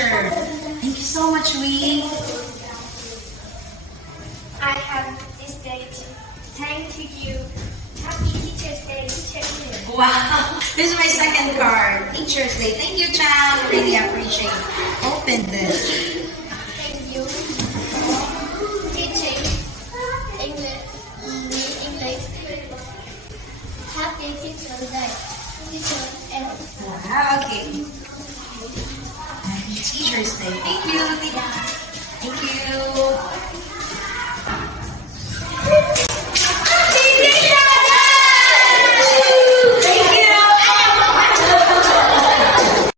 teacher. Thank you so much, Wee. I have this day to thank to you. Happy Teacher's Day, Teacher Yu. Wow, this is my second card. Teacher's Day. Thank you, Chang. Really appreciate it. Open this. Thank you. Teaching English. Happy Teacher's Day, Teacher Yu. Wow, okay. Happy Teacher's Day. Thank you, Tita. Thank you.